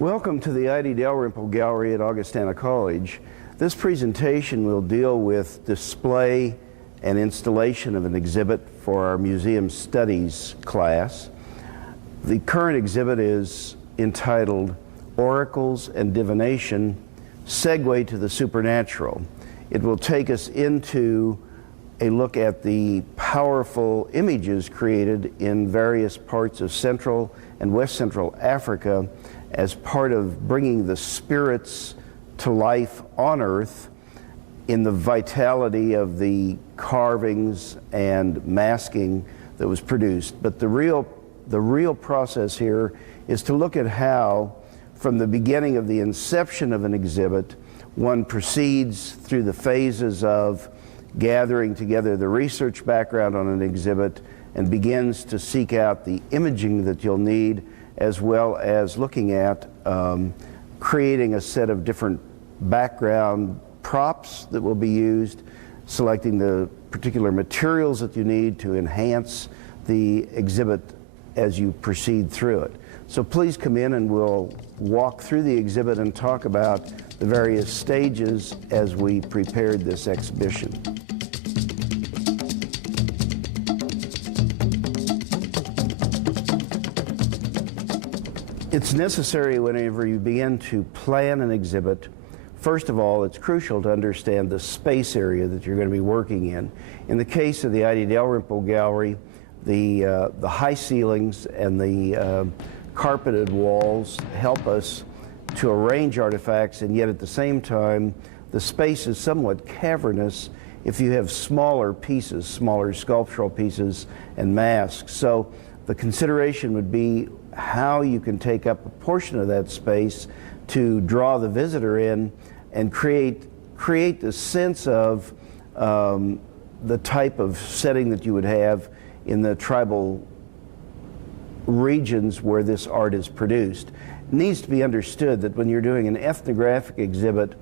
Welcome to the ID Dalrymple Gallery at Augustana College. This presentation will deal with display and installation of an exhibit for our Museum Studies class. The current exhibit is entitled Oracles and Divination, Segue to the Supernatural. It will take us into a look at the powerful images created in various parts of Central and West Central Africa as part of bringing the spirits to life on earth in the vitality of the carvings and masking that was produced. But the real process here is to look at how, from the beginning of the inception of an exhibit, one proceeds through the phases of gathering together the research background on an exhibit and begins to seek out the imaging that you'll need, as well as looking at creating a set of different background props that will be used, selecting the particular materials that you need to enhance the exhibit as you proceed through it. So please come in and we'll walk through the exhibit and talk about the various stages as we prepared this exhibition. It's necessary whenever you begin to plan an exhibit, first of all, it's crucial to understand the space area that you're going to be working in. In the case of the ID Dalrymple Gallery, the high ceilings and the carpeted walls help us to arrange artifacts, and yet at the same time, the space is somewhat cavernous if you have smaller pieces, smaller sculptural pieces and masks. So the consideration would be how you can take up a portion of that space to draw the visitor in and create the sense of the type of setting that you would have in the tribal regions where this art is produced. It needs to be understood that when you're doing an ethnographic exhibit,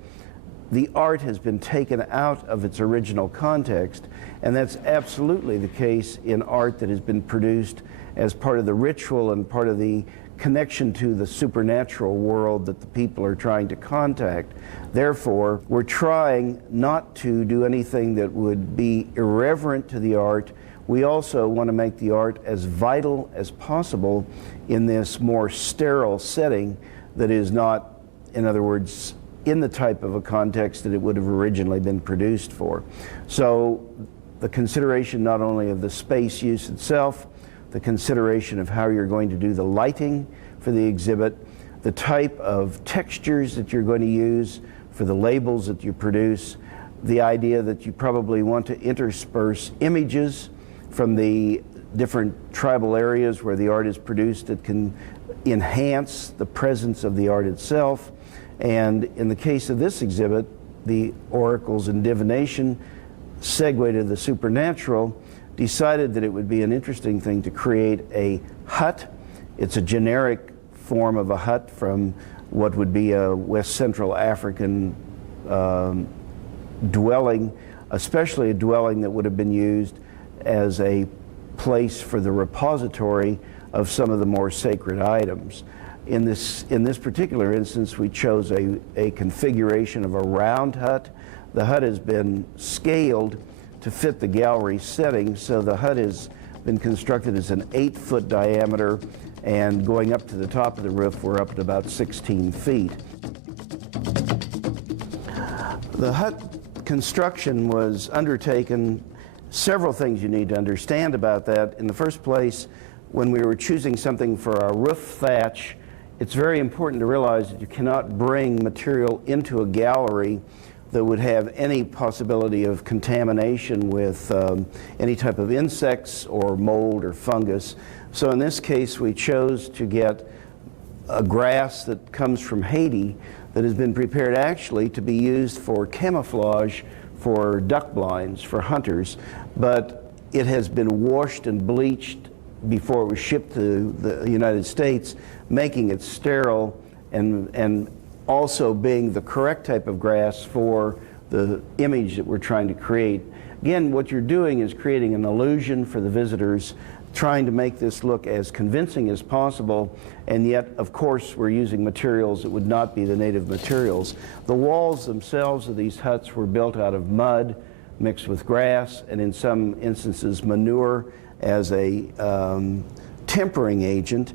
the art has been taken out of its original context, and that's absolutely the case in art that has been produced as part of the ritual and part of the connection to the supernatural world that the people are trying to contact. Therefore, we're trying not to do anything that would be irreverent to the art. We also want to make the art as vital as possible in this more sterile setting that is not, in other words, in the type of a context that it would have originally been produced for. So the consideration not only of the space use itself, the consideration of how you're going to do the lighting for the exhibit, the type of textures that you're going to use for the labels that you produce, the idea that you probably want to intersperse images from the different tribal areas where the art is produced that can enhance the presence of the art itself. And in the case of this exhibit, the Oracles and Divination, Segue to the Supernatural, decided that it would be an interesting thing to create a hut. It's a generic form of a hut from what would be a West Central African dwelling, especially a dwelling that would have been used as a place for the repository of some of the more sacred items. In this particular instance, we chose a configuration of a round hut. The hut has been scaled to fit the gallery setting, so the hut has been constructed as an 8-foot diameter, and going up to the top of the roof, we're up at about 16 feet. The hut construction was undertaken. Several things you need to understand about that. In the first place, when we were choosing something for our roof thatch, it's very important to realize that you cannot bring material into a gallery that would have any possibility of contamination with any type of insects or mold or fungus. So in this case, we chose to get a grass that comes from Haiti that has been prepared actually to be used for camouflage for duck blinds, for hunters, but it has been washed and bleached before it was shipped to the United States, making it sterile and also being the correct type of grass for the image that we're trying to create. Again, what you're doing is creating an illusion for the visitors trying to make this look as convincing as possible, and yet, of course, we're using materials that would not be the native materials. The walls themselves of these huts were built out of mud mixed with grass, and in some instances manure as a tempering agent.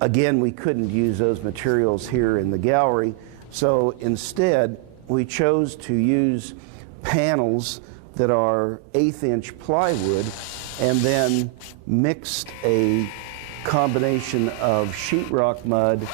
Again, we couldn't use those materials here in the gallery, so instead we chose to use panels that are 1/8-inch plywood, and then mixed a combination of sheetrock mud,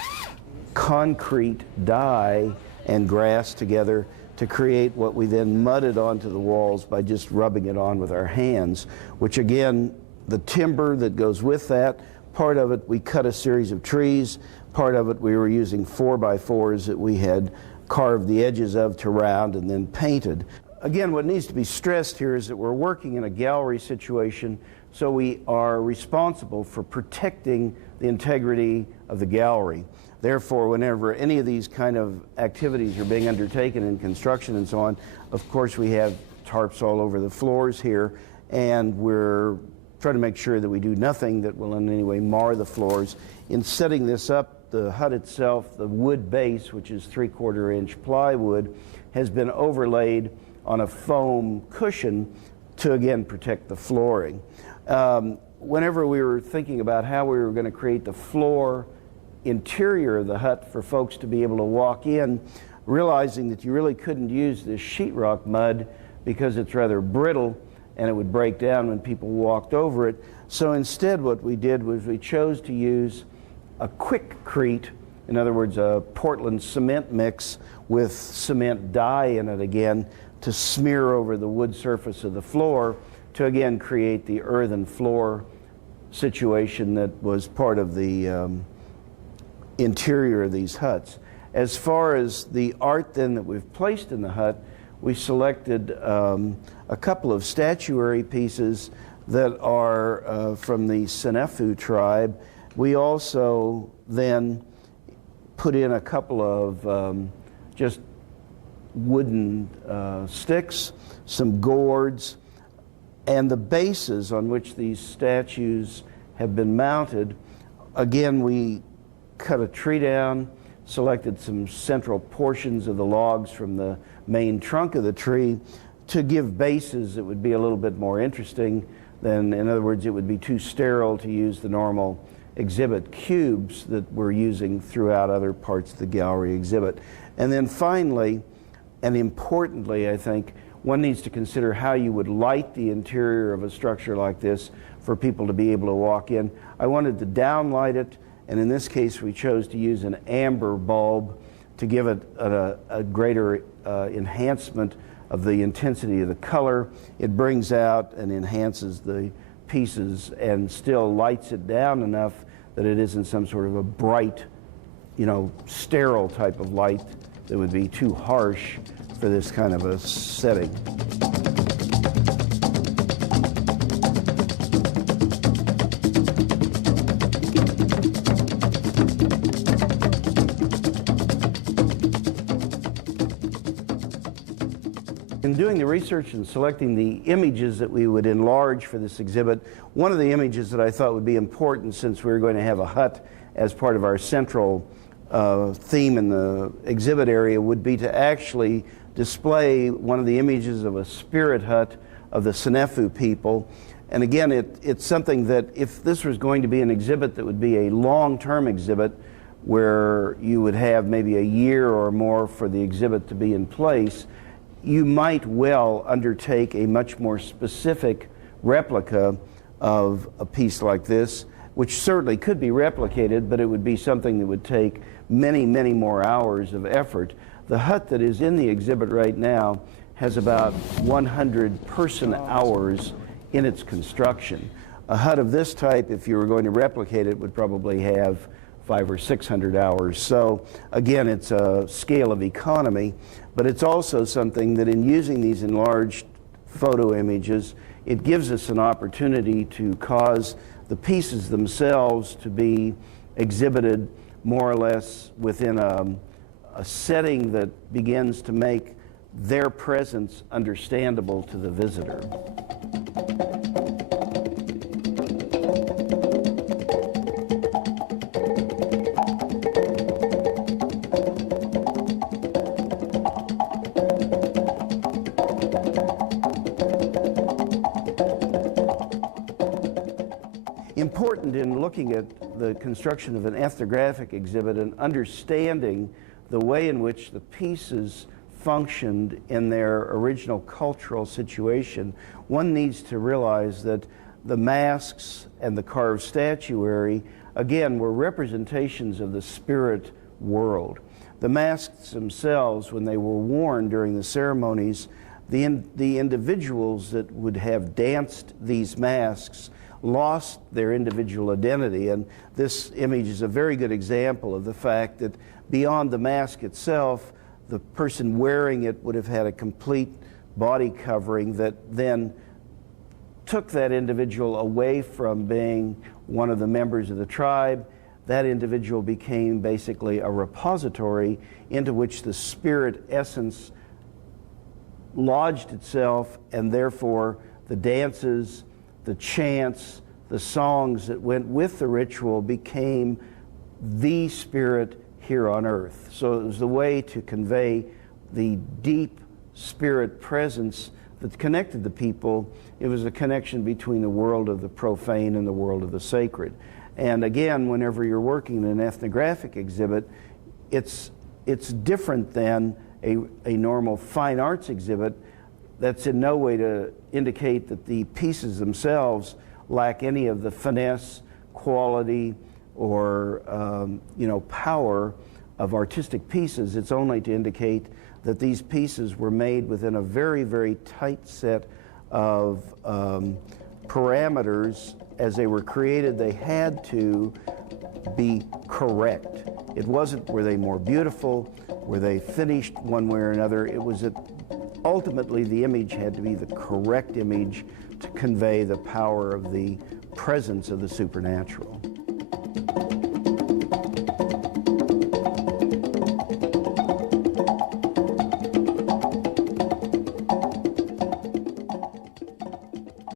concrete dye, and grass together to create what we then mudded onto the walls by just rubbing it on with our hands, which again, the timber that goes with that, part of it we cut a series of trees, part of it we were using 4x4s that we had carved the edges of to round and then painted. Again, what needs to be stressed here is that we're working in a gallery situation, so we are responsible for protecting the integrity of the gallery. Therefore, whenever any of these kind of activities are being undertaken in construction and so on, of course we have tarps all over the floors here, and we're trying to make sure that we do nothing that will in any way mar the floors. In setting this up, the hut itself, the wood base, which is 3/4-inch plywood, has been overlaid on a foam cushion to again protect the flooring. Whenever we were thinking about how we were going to create the floor interior of the hut for folks to be able to walk in, realizing that you really couldn't use this sheetrock mud because it's rather brittle and it would break down when people walked over it. So instead what we did was we chose to use a quickcrete, in other words a Portland cement mix with cement dye in it again, to smear over the wood surface of the floor to again create the earthen floor situation that was part of the interior of these huts. As far as the art then that we've placed in the hut, we selected a couple of statuary pieces that are from the Seque tribe. We also then put in a couple of just wooden sticks, some gourds, and the bases on which these statues have been mounted. Again, we cut a tree down, selected some central portions of the logs from the main trunk of the tree to give bases that would be a little bit more interesting than, in other words, it would be too sterile to use the normal exhibit cubes that we're using throughout other parts of the gallery exhibit. And then finally, and importantly, I think, one needs to consider how you would light the interior of a structure like this for people to be able to walk in. I wanted to downlight it, and in this case we chose to use an amber bulb to give it a greater enhancement of the intensity of the color. It brings out and enhances the pieces and still lights it down enough that it isn't some sort of a bright, sterile type of light that would be too harsh for this kind of a setting. In doing the research and selecting the images that we would enlarge for this exhibit, one of the images that I thought would be important, since we were going to have a hut as part of our central theme in the exhibit area, would be to actually display one of the images of a spirit hut of the Seque people. And again, it's something that if this was going to be an exhibit that would be a long-term exhibit where you would have maybe a year or more for the exhibit to be in place, you might well undertake a much more specific replica of a piece like this, which certainly could be replicated, but it would be something that would take many, many more hours of effort. The hut that is in the exhibit right now has about 100 person-hours in its construction. A hut of this type, if you were going to replicate it, would probably have 500 or 600 hours. So again, it's a scale of economy, but it's also something that in using these enlarged photo images, it gives us an opportunity to cause the pieces themselves to be exhibited more or less within a setting that begins to make their presence understandable to the visitor. important in looking at the construction of an ethnographic exhibit and understanding the way in which the pieces functioned in their original cultural situation. One needs to realize that the masks and the carved statuary, again, were representations of the spirit world. The masks themselves, when they were worn during the ceremonies, the individuals that would have danced these masks lost their individual identity, and this image is a very good example of the fact that beyond the mask itself, the person wearing it would have had a complete body covering that then took that individual away from being one of the members of the tribe. That individual became basically a repository into which the spirit essence lodged itself, and therefore the dances, the chants, the songs that went with the ritual became the spirit here on earth. So it was the way to convey the deep spirit presence that connected the people. It was a connection between the world of the profane and the world of the sacred. And again, whenever you're working in an ethnographic exhibit, it's different than a normal fine arts exhibit. That's in no way to indicate that the pieces themselves lack any of the finesse, quality, or power of artistic pieces. It's only to indicate that these pieces were made within a very, very tight set of parameters. As they were created, they had to be correct. It wasn't, were they more beautiful, were they finished one way or another. It was that ultimately the image had to be the correct image to convey the power of the presence of the supernatural.